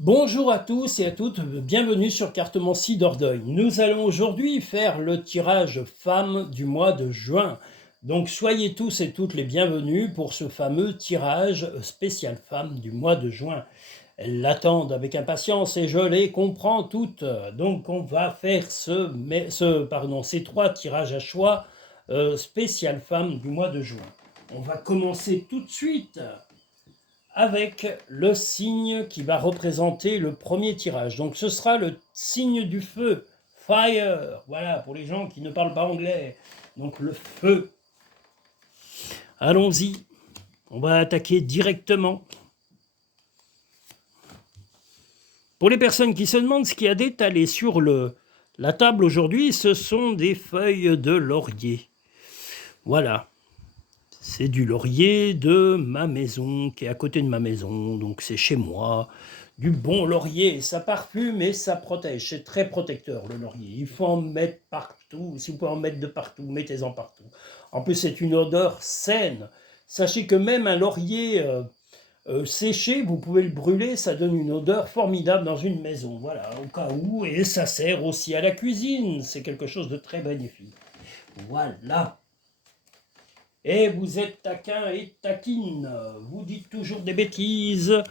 Bonjour à tous et à toutes, bienvenue sur Cartomancie d'Ordogne. Nous allons aujourd'hui faire le tirage femmes du mois de juin. Donc soyez tous et toutes les bienvenus pour ce fameux tirage spécial femmes du mois de juin. Elles l'attendent avec impatience et je les comprends toutes. Donc on va faire ces trois tirages à choix spécial femmes du mois de juin. On va commencer tout de suite avec le signe qui va représenter le premier tirage. Donc ce sera le signe du feu, fire, voilà, pour les gens qui ne parlent pas anglais. Donc le feu. Allons-y, on va attaquer directement. Pour les personnes qui se demandent ce qu'il y a d'étalé sur la table aujourd'hui, ce sont des feuilles de laurier. Voilà. C'est du laurier de ma maison, qui est à côté de ma maison, donc c'est chez moi. Du bon laurier, ça parfume et ça protège, c'est très protecteur le laurier. Il faut en mettre partout, si vous pouvez en mettre de partout, mettez-en partout. En plus c'est une odeur saine. Sachez que même un laurier séché, vous pouvez le brûler, ça donne une odeur formidable dans une maison. Voilà, au cas où, et ça sert aussi à la cuisine, c'est quelque chose de très bénéfique. Voilà. Et vous êtes taquin et taquine, vous dites toujours des bêtises,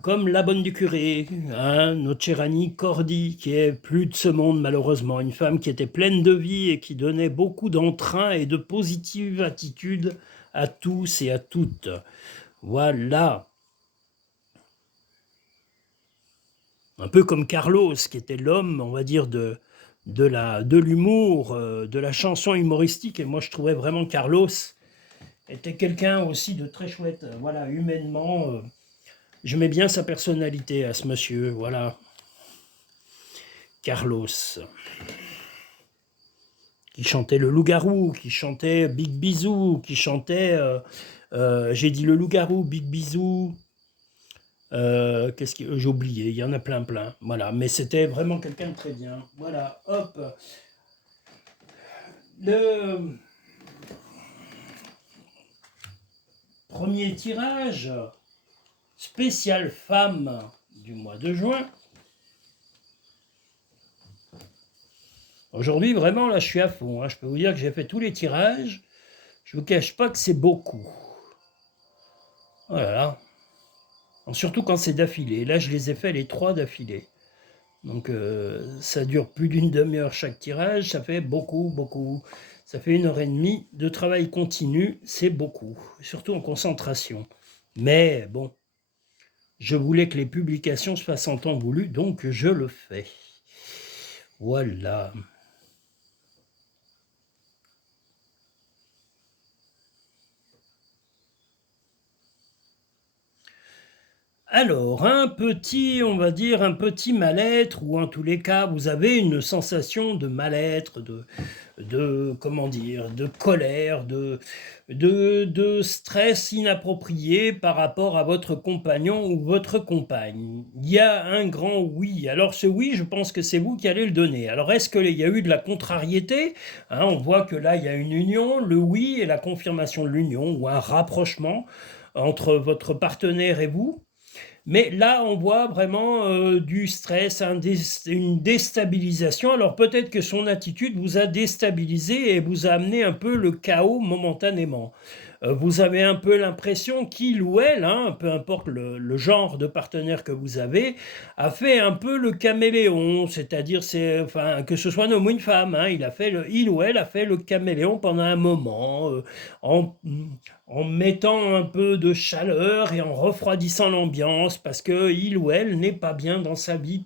comme la bonne du curé, hein, notre chère Annie Cordy, qui est plus de ce monde malheureusement, une femme qui était pleine de vie et qui donnait beaucoup d'entrain et de positive attitude à tous et à toutes. Voilà. Un peu comme Carlos, qui était l'homme, on va dire, de l'humour, de la chanson humoristique, et moi je trouvais vraiment Carlos était quelqu'un aussi de très chouette, voilà, humainement. J'aimais bien sa personnalité à ce monsieur, voilà. Carlos. Qui chantait le loup-garou, qui chantait Big Bisou, qui chantait, j'ai dit le loup-garou, Big Bisou. Qu'est-ce que j'ai oublié, il y en a plein, voilà. Mais c'était vraiment quelqu'un de très bien. Voilà, hop. Le premier tirage spécial femme du mois de juin. Aujourd'hui, vraiment, là, je suis à fond. Hein. Je peux vous dire que j'ai fait tous les tirages. Je ne vous cache pas que c'est beaucoup. Voilà. Surtout quand c'est d'affilée. Là, je les ai fait les 3 d'affilée. Donc, ça dure plus d'une demi-heure chaque tirage. Ça fait beaucoup. Ça fait 1h30 de travail continu. C'est beaucoup. Surtout en concentration. Mais bon, je voulais que les publications se fassent en temps voulu, donc je le fais. Voilà. Alors, on va dire un petit mal-être, ou en tous les cas, vous avez une sensation de mal-être, comment dire, de colère, de stress inapproprié par rapport à votre compagnon ou votre compagne. Il y a un grand oui. Alors ce oui, je pense que c'est vous qui allez le donner. Alors est-ce qu'il y a eu de la contrariété, hein, on voit que là, il y a une union, le oui est la confirmation de l'union, ou un rapprochement entre votre partenaire et vous. Mais là, on voit vraiment du stress, une déstabilisation. Alors peut-être que son attitude vous a déstabilisé et vous a amené un peu le chaos momentanément. Vous avez un peu l'impression qu'il ou elle, hein, peu importe le genre de partenaire que vous avez, a fait un peu le caméléon, c'est-à-dire enfin, que ce soit un homme ou une femme, hein, il ou elle a fait le caméléon pendant un moment, en, en mettant un peu de chaleur et en refroidissant l'ambiance parce que il ou elle n'est pas bien dans sa vie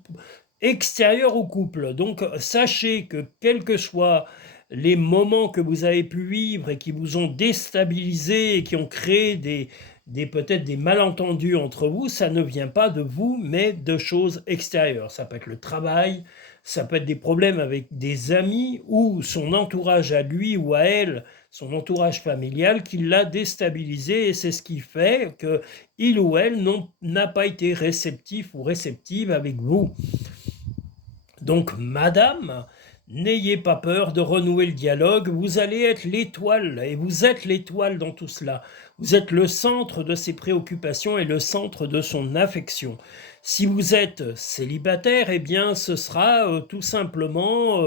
extérieure au couple. Donc sachez que quels que soient les moments que vous avez pu vivre et qui vous ont déstabilisé et qui ont créé peut-être des malentendus entre vous, ça ne vient pas de vous, mais de choses extérieures. Ça peut être le travail, ça peut être des problèmes avec des amis ou son entourage à lui ou à elle, son entourage familial qui l'a déstabilisé, et c'est ce qui fait qu'il ou elle n'a pas été réceptif ou réceptive avec vous. Donc, madame, N'ayez pas peur de renouer le dialogue, vous allez être l'étoile, et vous êtes l'étoile dans tout cela. Vous êtes le centre de ses préoccupations et le centre de son affection. Si vous êtes célibataire, eh bien ce sera tout simplement,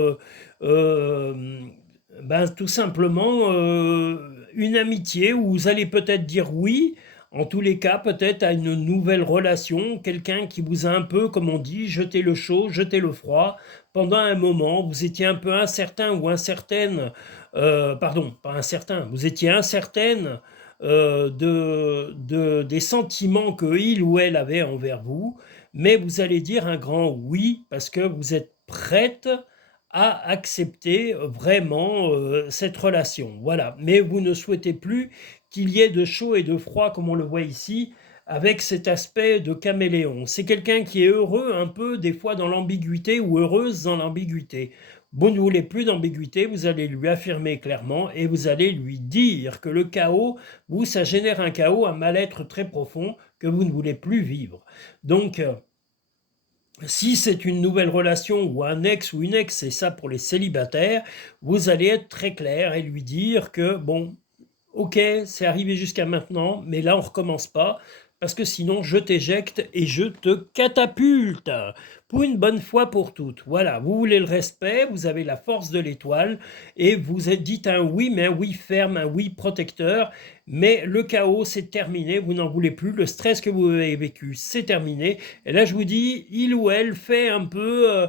une amitié où vous allez peut-être dire oui, en tous les cas peut-être à une nouvelle relation, quelqu'un qui vous a un peu, comme on dit, jeté le chaud, jeté le froid. Pendant un moment, vous étiez un peu incertain ou incertaine, pardon, pas incertain, vous étiez incertaine des sentiments que il ou elle avait envers vous, mais vous allez dire un grand oui parce que vous êtes prête à accepter vraiment cette relation. Voilà, mais vous ne souhaitez plus qu'il y ait de chaud et de froid comme on le voit ici, avec cet aspect de caméléon. C'est quelqu'un qui est heureux un peu des fois dans l'ambiguïté ou heureuse dans l'ambiguïté. Vous ne voulez plus d'ambiguïté, vous allez lui affirmer clairement et vous allez lui dire que le chaos, vous, ça génère un chaos, un mal-être très profond que vous ne voulez plus vivre. Donc, si c'est une nouvelle relation ou un ex ou une ex, c'est ça pour les célibataires, vous allez être très clair et lui dire que, bon, ok, c'est arrivé jusqu'à maintenant, mais là on recommence pas, parce que sinon je t'éjecte et je te catapulte, pour une bonne fois pour toutes. Voilà, vous voulez le respect, vous avez la force de l'étoile, et vous êtes dit un oui, mais un oui ferme, un oui protecteur, mais le chaos c'est terminé, vous n'en voulez plus, le stress que vous avez vécu c'est terminé, et là je vous dis, il ou elle fait un peu...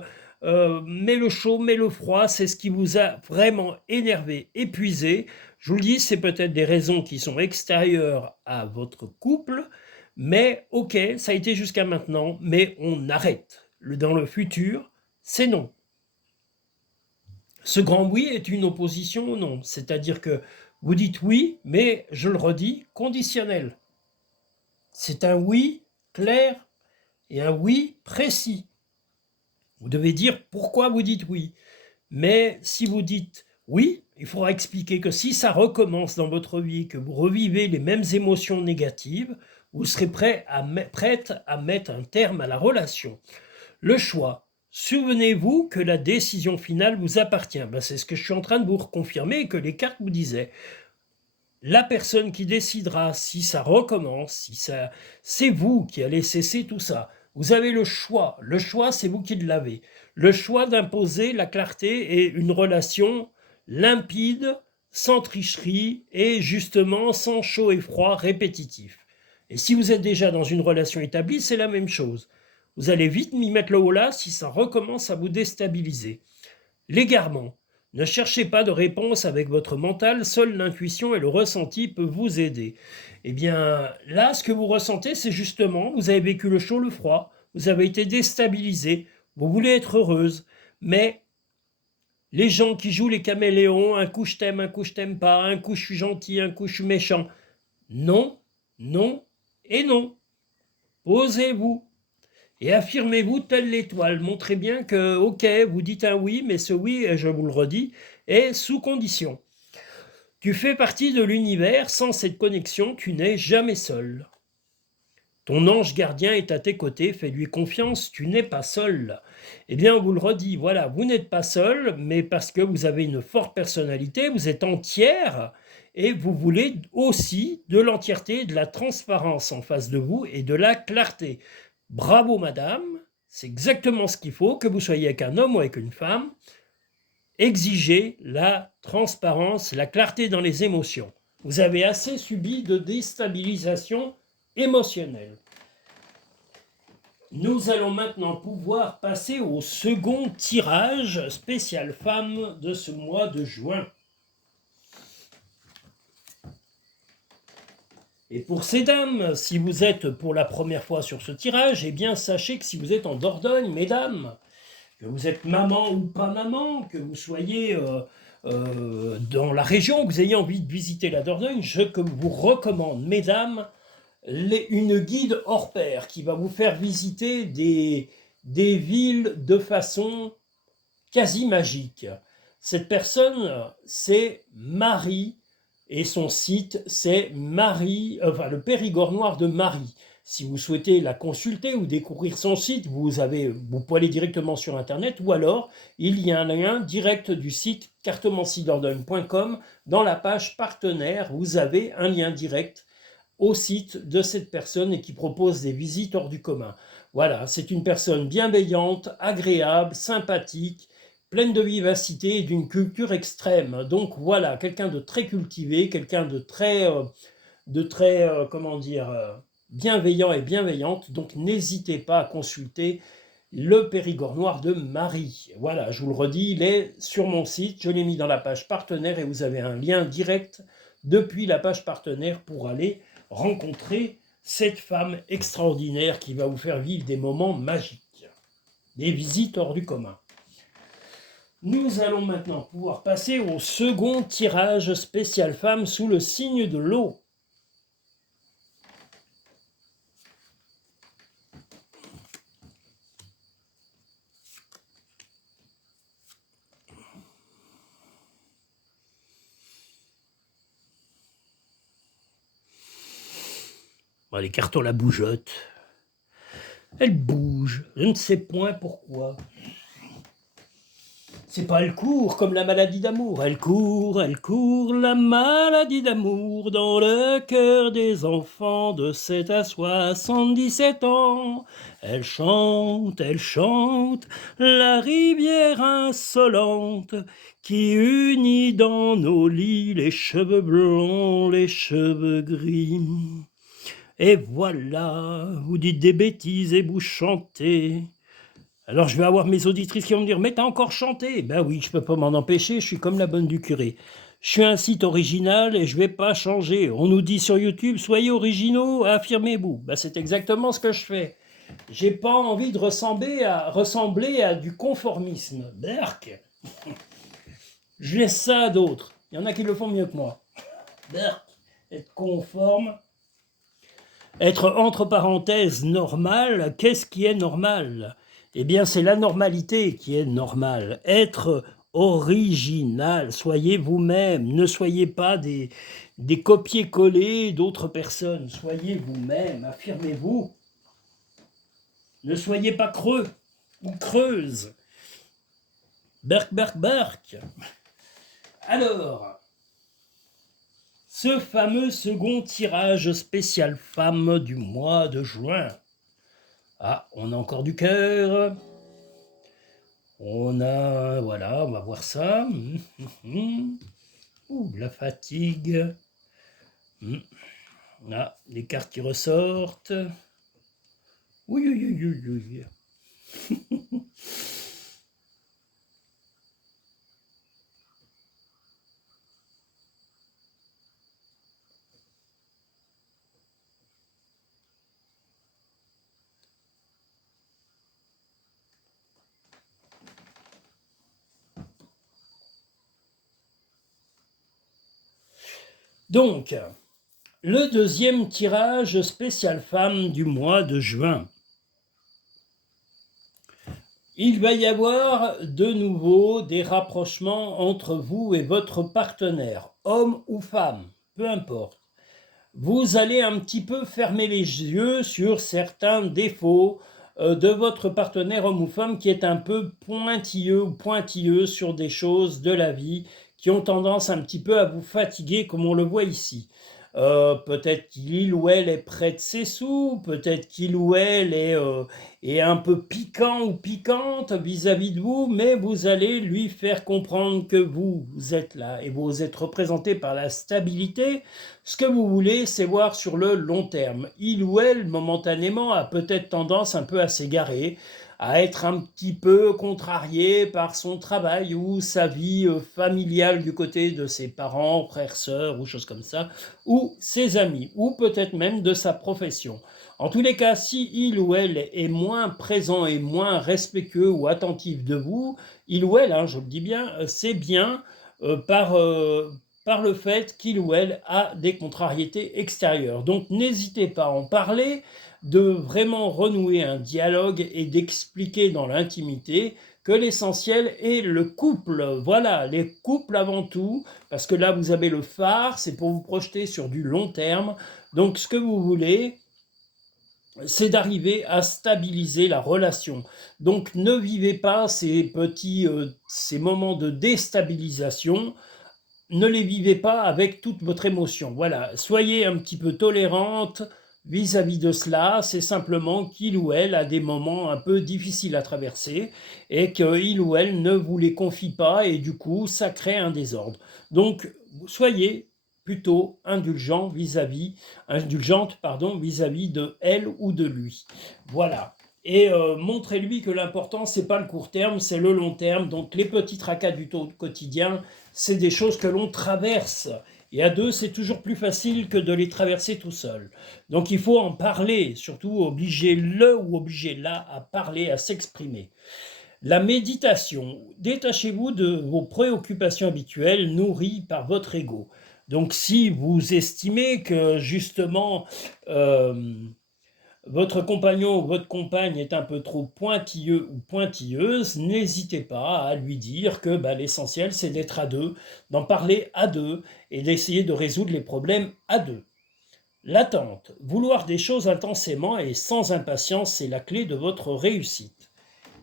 mais le chaud, mais le froid, c'est ce qui vous a vraiment énervé, épuisé. Je vous le dis, c'est peut-être des raisons qui sont extérieures à votre couple, mais ok, ça a été jusqu'à maintenant, mais on arrête. Dans le futur, c'est non. Ce grand oui est une opposition au non, c'est-à-dire que vous dites oui, mais je le redis, conditionnel. C'est un oui clair et un oui précis. Vous devez dire pourquoi vous dites oui. Mais si vous dites oui, il faudra expliquer que si ça recommence dans votre vie, que vous revivez les mêmes émotions négatives, vous serez prête à mettre un terme à la relation. Le choix. Souvenez-vous que la décision finale vous appartient. Ben, c'est ce que je suis en train de vous reconfirmer et que les cartes vous disaient. La personne qui décidera si ça recommence, c'est vous qui allez cesser tout ça. Vous avez le choix. Le choix, c'est vous qui l'avez. Le choix d'imposer la clarté et une relation limpide, sans tricherie et justement sans chaud et froid répétitif. Et si vous êtes déjà dans une relation établie, c'est la même chose. Vous allez vite m'y mettre le haut là si ça recommence à vous déstabiliser. L'égarement. Ne cherchez pas de réponse avec votre mental, seule l'intuition et le ressenti peuvent vous aider. Eh bien, là, ce que vous ressentez, c'est justement, vous avez vécu le chaud, le froid, vous avez été déstabilisé, vous voulez être heureuse, mais les gens qui jouent les caméléons, un coup je t'aime pas, un coup je suis gentil, un coup je suis méchant, non, non et non. Posez-vous. Et affirmez-vous telle l'étoile. Montrez bien que, ok, vous dites un oui, mais ce oui, je vous le redis, est sous condition. Tu fais partie de l'univers, sans cette connexion, tu n'es jamais seul. Ton ange gardien est à tes côtés, fais-lui confiance, tu n'es pas seul. Eh bien, on vous le redit, voilà, vous n'êtes pas seul, mais parce que vous avez une forte personnalité, vous êtes entière, et vous voulez aussi de l'entièreté, de la transparence en face de vous et de la clarté. Bravo madame, c'est exactement ce qu'il faut, que vous soyez avec un homme ou avec une femme. Exigez la transparence, la clarté dans les émotions. Vous avez assez subi de déstabilisation émotionnelle. Nous allons maintenant pouvoir passer au second tirage spécial femme de ce mois de juin. Et pour ces dames, si vous êtes pour la première fois sur ce tirage, eh bien sachez que si vous êtes en Dordogne, mesdames, que vous êtes maman ou pas maman, que vous soyez dans la région, que vous ayez envie de visiter la Dordogne, je vous recommande, mesdames, une guide hors pair qui va vous faire visiter des villes de façon quasi magique. Cette personne, c'est Marie, et son site, c'est le Périgord noir de Marie. Si vous souhaitez la consulter ou découvrir son site, vous pouvez aller directement sur Internet, ou alors il y a un lien direct du site cartomanciedordogne.com. Dans la page partenaire, vous avez un lien direct au site de cette personne et qui propose des visites hors du commun. Voilà, c'est une personne bienveillante, agréable, sympathique, pleine de vivacité et d'une culture extrême. Donc voilà, quelqu'un de très cultivé, quelqu'un de très, comment dire, bienveillant et bienveillante. Donc n'hésitez pas à consulter le Périgord noir de Marie. Voilà, je vous le redis, il est sur mon site, je l'ai mis dans la page partenaire et vous avez un lien direct depuis la page partenaire pour aller rencontrer cette femme extraordinaire qui va vous faire vivre des moments magiques, des visites hors du commun. Nous allons maintenant pouvoir passer au second tirage spécial femme sous le signe de l'eau. Les cartons la bougeotte. Elle bouge, je ne sais point pourquoi. C'est pas elle court comme la maladie d'amour. Elle court, la maladie d'amour dans le cœur des enfants de 7 à 77 ans. Elle chante, la rivière insolente qui unit dans nos lits les cheveux blonds, les cheveux gris. Et voilà, vous dites des bêtises et vous chantez. Alors je vais avoir mes auditrices qui vont me dire « Mais t'as encore chanté ?» Ben oui, je peux pas m'en empêcher, je suis comme la bonne du curé. Je suis un site original et je vais pas changer. On nous dit sur YouTube « Soyez originaux, affirmez-vous ». Ben c'est exactement ce que je fais. J'ai pas envie de ressembler à du conformisme. Berk. Je laisse ça à d'autres. Il y en a qui le font mieux que moi. Berk. Être conforme. Être entre parenthèses normal, qu'est-ce qui est normal ? Eh bien, c'est la normalité qui est normale. Être original, soyez vous-même, ne soyez pas des copier-coller d'autres personnes, soyez vous-même, affirmez-vous. Ne soyez pas creux ou creuse. Berk. Alors, ce fameux second tirage spécial femme du mois de juin. Ah, on a encore du cœur. On a, voilà, on va voir ça. Ouh, la fatigue. Ah, les cartes qui ressortent. Oui. Donc, le deuxième tirage spécial femme du mois de juin. Il va y avoir de nouveau des rapprochements entre vous et votre partenaire, homme ou femme, peu importe. Vous allez un petit peu fermer les yeux sur certains défauts de votre partenaire homme ou femme qui est un peu pointilleux ou pointilleuse sur des choses de la vie qui ont tendance un petit peu à vous fatiguer comme on le voit ici. Peut-être qu'il ou elle est près de ses sous, peut-être qu'il ou elle est un peu piquant ou piquante vis-à-vis de vous, mais vous allez lui faire comprendre que vous êtes là et vous êtes représenté par la stabilité. Ce que vous voulez, c'est voir sur le long terme. Il ou elle, momentanément, a peut-être tendance un peu à s'égarer, à être un petit peu contrarié par son travail ou sa vie familiale du côté de ses parents, frères, sœurs ou choses comme ça, ou ses amis, ou peut-être même de sa profession. En tous les cas, si il ou elle est moins présent et moins respectueux ou attentif de vous, il ou elle, je le dis bien, c'est bien par le fait qu'il ou elle a des contrariétés extérieures. Donc n'hésitez pas à en parler, de vraiment renouer un dialogue et d'expliquer dans l'intimité que l'essentiel est le couple. Voilà, les couples avant tout, parce que là vous avez le phare, c'est pour vous projeter sur du long terme. Donc ce que vous voulez, c'est d'arriver à stabiliser la relation. Donc ne vivez pas ces moments de déstabilisation, ne les vivez pas avec toute votre émotion. Voilà, soyez un petit peu tolérante vis-à-vis de cela. C'est simplement qu'il ou elle a des moments un peu difficiles à traverser et qu'il ou elle ne vous les confie pas et du coup, ça crée un désordre. Donc, soyez plutôt indulgente, pardon, vis-à-vis de elle ou de lui. Voilà. Et montrez-lui que l'important, c'est pas le court terme, c'est le long terme. Donc les petits tracas du quotidien, c'est des choses que l'on traverse. Et à deux, c'est toujours plus facile que de les traverser tout seul. Donc il faut en parler, surtout obligez-le ou obligez-la à parler, à s'exprimer. La méditation, détachez-vous de vos préoccupations habituelles nourries par votre ego. Donc si vous estimez que justement votre compagnon ou votre compagne est un peu trop pointilleux ou pointilleuse, n'hésitez pas à lui dire que l'essentiel c'est d'être à deux, d'en parler à deux et d'essayer de résoudre les problèmes à deux. L'attente, vouloir des choses intensément et sans impatience, c'est la clé de votre réussite.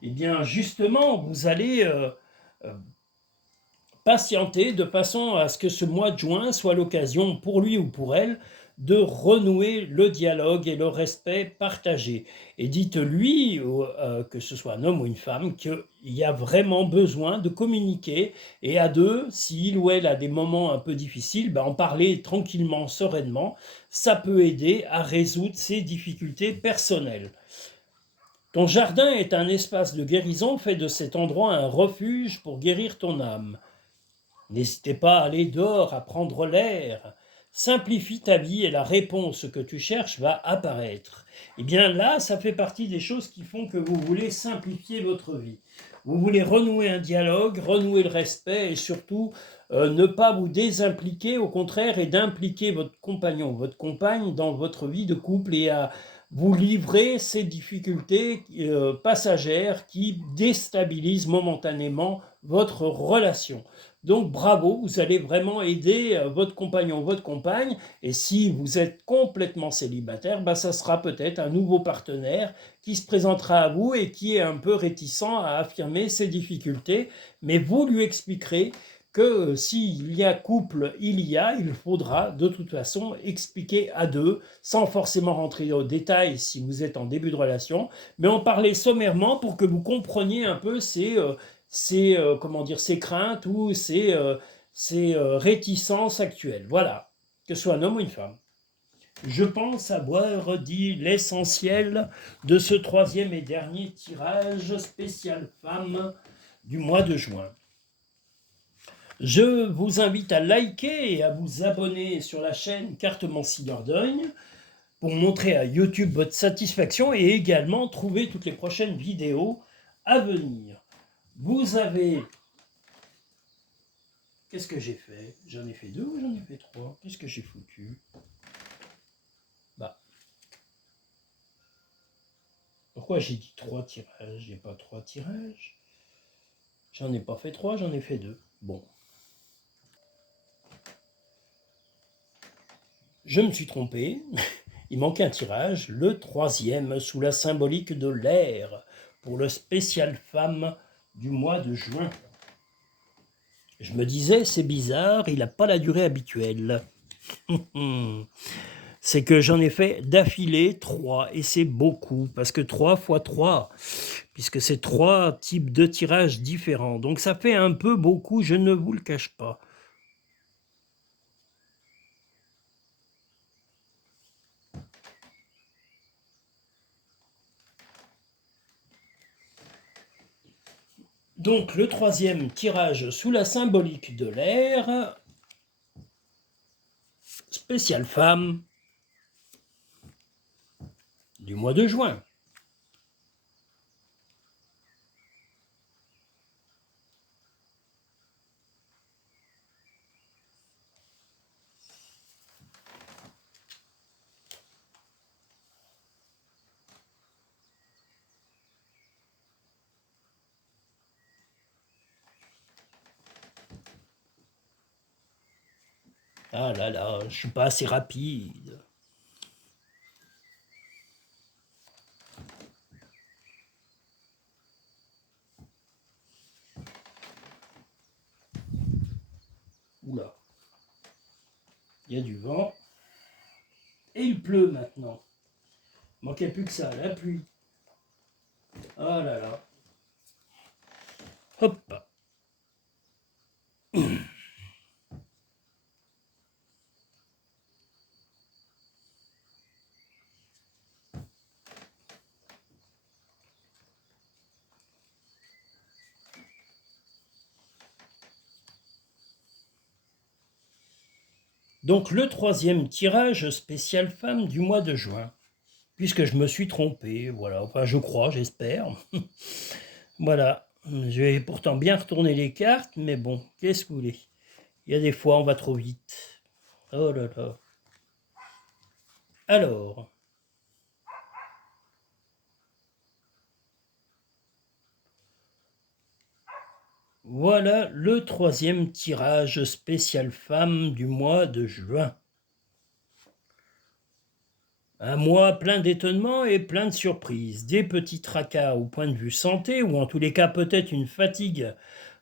Eh bien justement, vous allez euh, patienter de façon à ce que ce mois de juin soit l'occasion pour lui ou pour elle de renouer le dialogue et le respect partagé. Et dites-lui, que ce soit un homme ou une femme, qu'il y a vraiment besoin de communiquer et à deux, s'il ou elle a des moments un peu difficiles, en parler tranquillement, sereinement, ça peut aider à résoudre ses difficultés personnelles. Ton jardin est un espace de guérison, fais de cet endroit un refuge pour guérir ton âme. N'hésitez pas à aller dehors, à prendre l'air. Simplifie ta vie et la réponse que tu cherches va apparaître. Eh bien là, ça fait partie des choses qui font que vous voulez simplifier votre vie. Vous voulez renouer un dialogue, renouer le respect et surtout ne pas vous désimpliquer, au contraire, et d'impliquer votre compagnon, votre compagne dans votre vie de couple et à vous livrer ces difficultés passagères qui déstabilisent momentanément votre relation. Donc bravo, vous allez vraiment aider votre compagnon, votre compagne. Et si vous êtes complètement célibataire, ça sera peut-être un nouveau partenaire qui se présentera à vous et qui est un peu réticent à affirmer ses difficultés. Mais vous lui expliquerez que s'il y a couple, il faudra de toute façon expliquer à deux, sans forcément rentrer au détail si vous êtes en début de relation, mais en parler sommairement pour que vous compreniez un peu ces craintes ou ces réticences actuelles. Voilà, que ce soit un homme ou une femme. Je pense avoir dit l'essentiel de ce troisième et dernier tirage spécial femme du mois de juin. Je vous invite à liker et à vous abonner sur la chaîne Carte Mancy Dordogne pour montrer à YouTube votre satisfaction et également trouver toutes les prochaines vidéos à venir. Vous avez... Qu'est-ce que j'ai fait? J'en ai fait deux ou j'en ai fait trois? Qu'est-ce que j'ai foutu? Pourquoi j'ai dit trois tirages? J'ai pas trois tirages. J'en ai pas fait trois, j'en ai fait deux. Bon. Je me suis trompé. Il manquait un tirage, le troisième, sous la symbolique de l'air, pour le spécial femme du mois de juin. Je me disais, c'est bizarre, il n'a pas la durée habituelle. C'est que j'en ai fait d'affilée 3, et c'est beaucoup, parce que 3 fois 3, puisque c'est 3 types de tirages différents. Donc ça fait un peu beaucoup, je ne vous le cache pas. Donc le troisième tirage sous la symbolique de l'air, spécial femme du mois de juin. Ah là là, je suis pas assez rapide. il y a du vent. Et il pleut maintenant. Il manquait plus que ça, la pluie. Oh là là. Hop. Donc le troisième tirage spécial femme du mois de juin. Puisque je me suis trompé, voilà. Enfin, je crois, j'espère. Voilà. J'ai pourtant bien retourné les cartes, mais bon, qu'est-ce que vous voulez? Il y a des fois, on va trop vite. Oh là là. Alors, voilà le troisième tirage spécial femme du mois de juin. Un mois plein d'étonnements et plein de surprises, des petits tracas au point de vue santé, ou en tous les cas peut-être une fatigue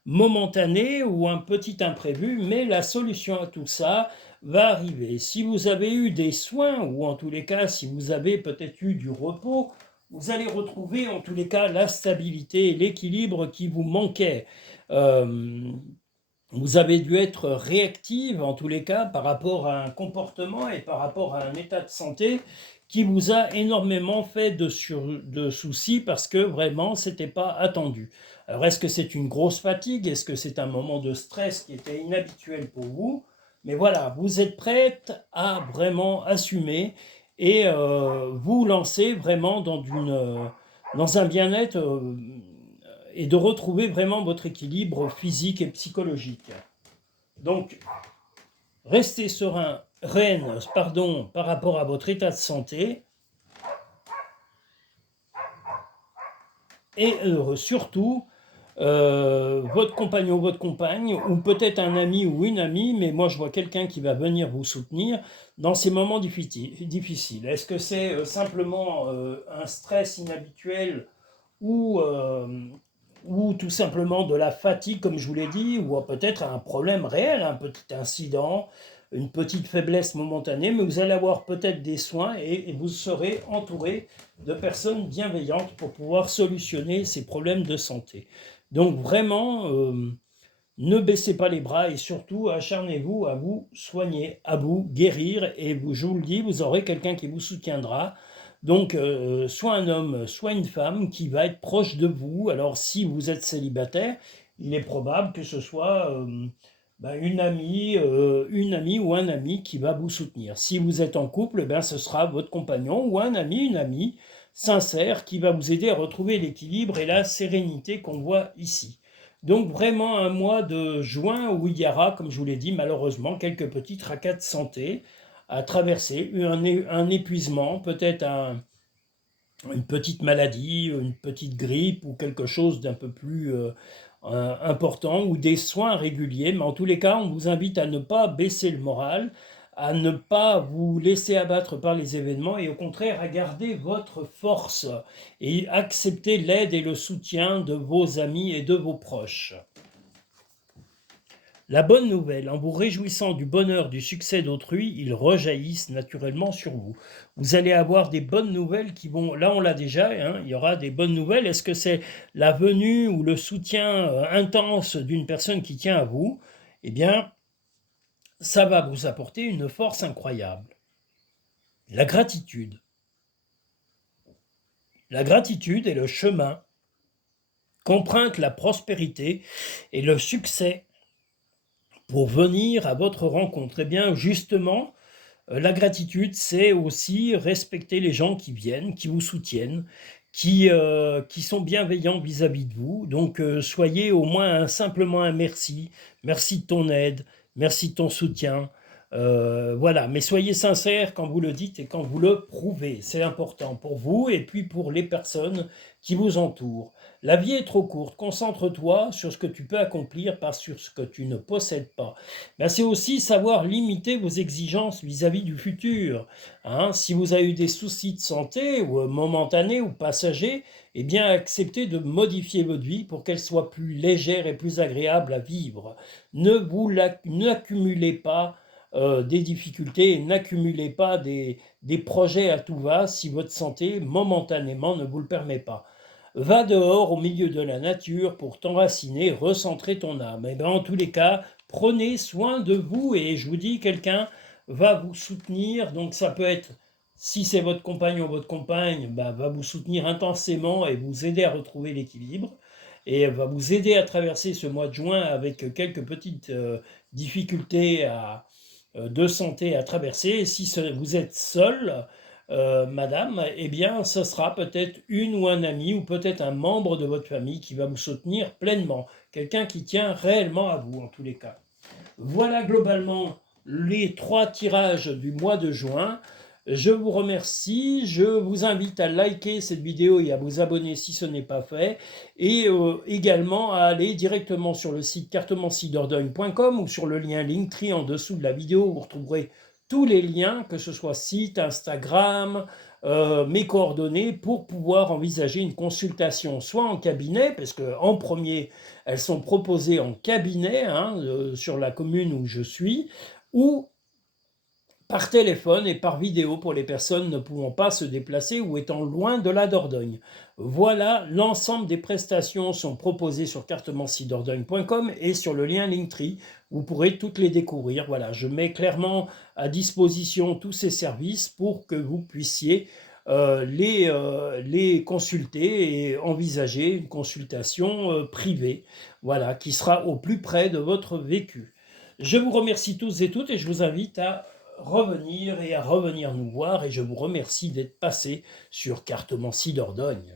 momentanée ou un petit imprévu, mais la solution à tout ça va arriver. Si vous avez eu des soins, ou en tous les cas si vous avez peut-être eu du repos, vous allez retrouver en tous les cas la stabilité et l'équilibre qui vous manquait. Euh, Vous avez dû être réactive en tous les cas par rapport à un comportement et par rapport à un état de santé qui vous a énormément fait de soucis parce que vraiment c'était pas attendu. Alors est-ce que c'est une grosse fatigue? Est-ce que c'est un moment de stress qui était inhabituel pour vous? Mais voilà, vous êtes prête à vraiment assumer et vous lancer vraiment dans un bien-être et de retrouver vraiment votre équilibre physique et psychologique. Donc, restez serein, reine, pardon, par rapport à votre état de santé et surtout, votre compagnon, votre compagne, ou peut-être un ami ou une amie, mais moi je vois quelqu'un qui va venir vous soutenir dans ces moments difficiles. Est-ce que c'est simplement un stress inhabituel ou, ou tout simplement de la fatigue, comme je vous l'ai dit, ou peut-être un problème réel, un petit incident, une petite faiblesse momentanée, mais vous allez avoir peut-être des soins et vous serez entouré de personnes bienveillantes pour pouvoir solutionner ces problèmes de santé. Donc vraiment, ne baissez pas les bras et surtout acharnez-vous à vous soigner, à vous guérir et vous, je vous le dis, vous aurez quelqu'un qui vous soutiendra. Donc, soit un homme, soit une femme qui va être proche de vous. Alors, si vous êtes célibataire, il est probable que ce soit une amie ou un ami qui va vous soutenir. Si vous êtes en couple, ben, ce sera votre compagnon ou un ami, une amie sincère qui va vous aider à retrouver l'équilibre et la sérénité qu'on voit ici. Donc vraiment un mois de juin où il y aura, comme je vous l'ai dit, malheureusement quelques petits tracas de santé à traverser, un épuisement, peut-être une petite maladie, une petite grippe ou quelque chose d'un peu plus important ou des soins réguliers. Mais en tous les cas, on vous invite à ne pas baisser le moral, à ne pas vous laisser abattre par les événements et au contraire à garder votre force et accepter l'aide et le soutien de vos amis et de vos proches. La bonne nouvelle, en vous réjouissant du bonheur du succès d'autrui, ils rejaillissent naturellement sur vous. Vous allez avoir des bonnes nouvelles qui vont, là on l'a déjà, hein, il y aura des bonnes nouvelles. Est-ce que c'est la venue ou le soutien intense d'une personne qui tient à vous? Eh bien, ça va vous apporter une force incroyable. La gratitude. La gratitude est le chemin qu'emprunte la prospérité et le succès pour venir à votre rencontre. Eh bien, justement, la gratitude, c'est aussi respecter les gens qui viennent, qui vous soutiennent, qui sont bienveillants vis-à-vis de vous. Donc, soyez au moins simplement un merci. Merci de ton aide, merci de ton soutien. Voilà, mais soyez sincères quand vous le dites et quand vous le prouvez. C'est important pour vous et puis pour les personnes qui vous entourent. La vie est trop courte. Concentre-toi sur ce que tu peux accomplir, pas sur ce que tu ne possèdes pas. Mais c'est aussi savoir limiter vos exigences vis-à-vis du futur. Hein, si vous avez eu des soucis de santé, ou momentanés ou passagers, eh bien acceptez de modifier votre vie pour qu'elle soit plus légère et plus agréable à vivre. N'accumulez pas des difficultés et n'accumulez pas des projets à tout va si votre santé momentanément ne vous le permet pas. Va dehors au milieu de la nature pour t'enraciner, recentrer ton âme. Et bien, en tous les cas, prenez soin de vous et je vous dis, quelqu'un va vous soutenir. Donc ça peut être, si c'est votre compagnon ou votre compagne, bah, va vous soutenir intensément et vous aider à retrouver l'équilibre. Et va vous aider à traverser ce mois de juin avec quelques petites difficultés de santé à traverser. Et si vous êtes seul, madame, eh bien, ce sera peut-être une ou un ami ou peut-être un membre de votre famille qui va vous soutenir pleinement. Quelqu'un qui tient réellement à vous, en tous les cas. Voilà globalement les 3 tirages du mois de juin. Je vous remercie, je vous invite à liker cette vidéo et à vous abonner si ce n'est pas fait, et également à aller directement sur le site cartomancidordogne.com ou sur le lien Linktree en dessous de la vidéo. Vous retrouverez tous les liens, que ce soit site, Instagram, mes coordonnées, pour pouvoir envisager une consultation, soit en cabinet, parce qu'en premier, elles sont proposées en cabinet, sur la commune où je suis, ou par téléphone et par vidéo pour les personnes ne pouvant pas se déplacer ou étant loin de la Dordogne. Voilà, l'ensemble des prestations sont proposées sur cartemancidordogne.com et sur le lien Linktree. Vous pourrez toutes les découvrir. Voilà, je mets clairement à disposition tous ces services pour que vous puissiez les consulter et envisager une consultation privée, voilà, qui sera au plus près de votre vécu. Je vous remercie tous et toutes et je vous invite à revenir et à revenir nous voir, et je vous remercie d'être passé sur Cartomancie Dordogne.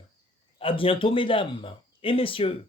À bientôt mesdames et messieurs.